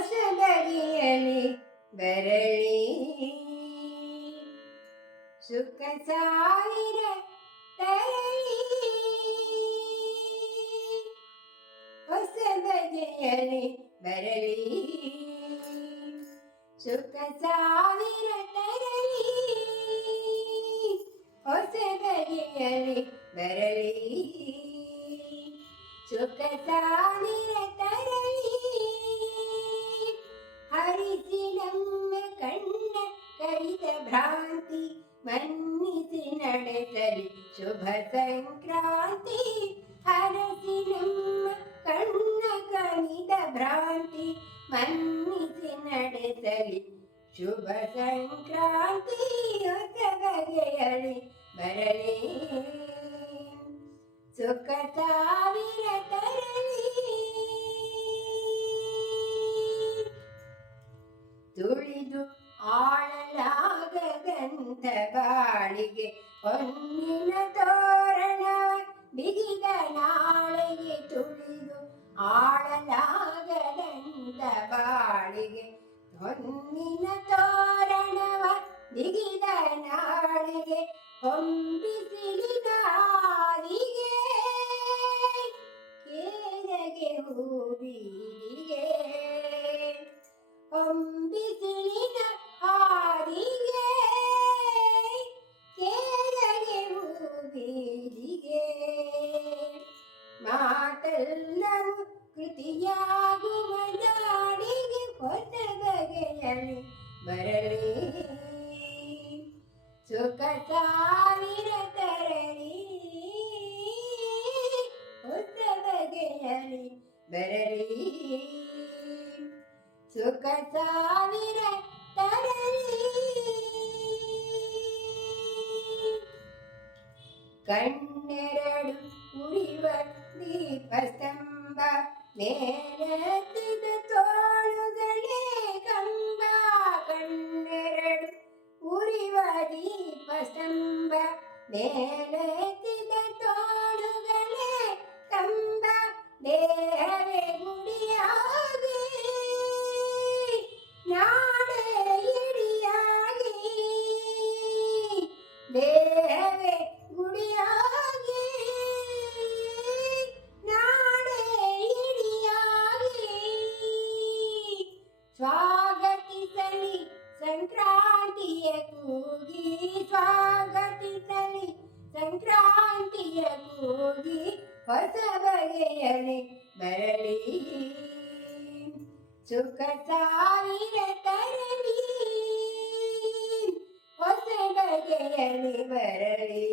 ಹೊಸ ಬಗೆಯಲಿ ಬರಲಿ ಸುಖ ಸಾವಿರ ತರಲಿ ಹೊಸ ಬಗೆಯಲಿ ಬರಲಿ ಸುಖ ಸಾವಿರ ತರಲಿ ಹೊಸ ಬಗೆಯಲಿ ಬರಲಿ ಸುಖ ಸಾವಿರ ತರಲಿ ನಡೆಸಲಿ ಶುಭ ಸಂಕ್ರಾಂತಿ ಹರಸಿ ನಮ್ಮ ಕಣ್ಣ ಕಣಿದ ಭ್ರಾಂತಿ ಮನ್ನಿಸಿ ನಡೆಸಲಿ ಶುಭ ಸಂಕ್ರಾಂತಿ ಹೊಸ ಬಗೆಯಲಿ ಬರಲಿ ಸುಖ ಸಾವಿರ ತರಲಿ ಬಾಳಿಗೆ ಹೊನ್ನಿನ ತೋರಣ ಬಿಗಿದ ನಾಳೆಗೆ ತುಳಿದು ಆಳಲಾಗದಂದ ಬಾಳಿಗೆ ಹೊನ್ನಿನ ಕೃತಿಯಾಗುವ ನಾಡಿಗೆ ಹೊಸ ಬಗೆಯಲಿ ಬರಲಿ. ಸುಖ ಸಾವಿರ ತರಲಿ. ಹೊಸ ಬಗೆಯಲಿ ಬರಲಿ. ಸುಖ ಸಾವಿರ ತರಲಿ. ಕಣ್ಣೆರಡು ಉರಿವ ದೀಪ നേരത്തിത് തോളുകളെ കണ്ട കണ്ണിരട് ഉരിവതി പസമ്പ നേരത്തിത് തോൾ ಸಂಕ್ರಾಂತಿಯ ಕೂಗಿ ಸ್ವಾಗತಿಸಲಿ ಸಂಕ್ರಾಂತಿಯ ಕೂಗಿ ಹೊಸ ಬಗೆಯಲಿ ಬರಲಿ ಸುಖ ಸಾವಿರ ತರಲಿ ಹೊಸ ಬಗೆಯಲಿ ಬರಲಿ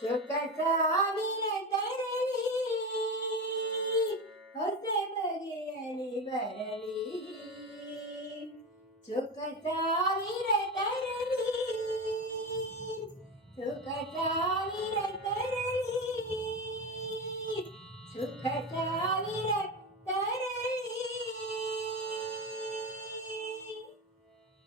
ಸುಖ ಸಾವಿರ ತರಲಿ ಹೊಸ ಬಗೆಯಲಿ ಬರಲಿ சுகத்தாவிர தரணி சுகத்தாவிர தரணி சுகத்தாவிர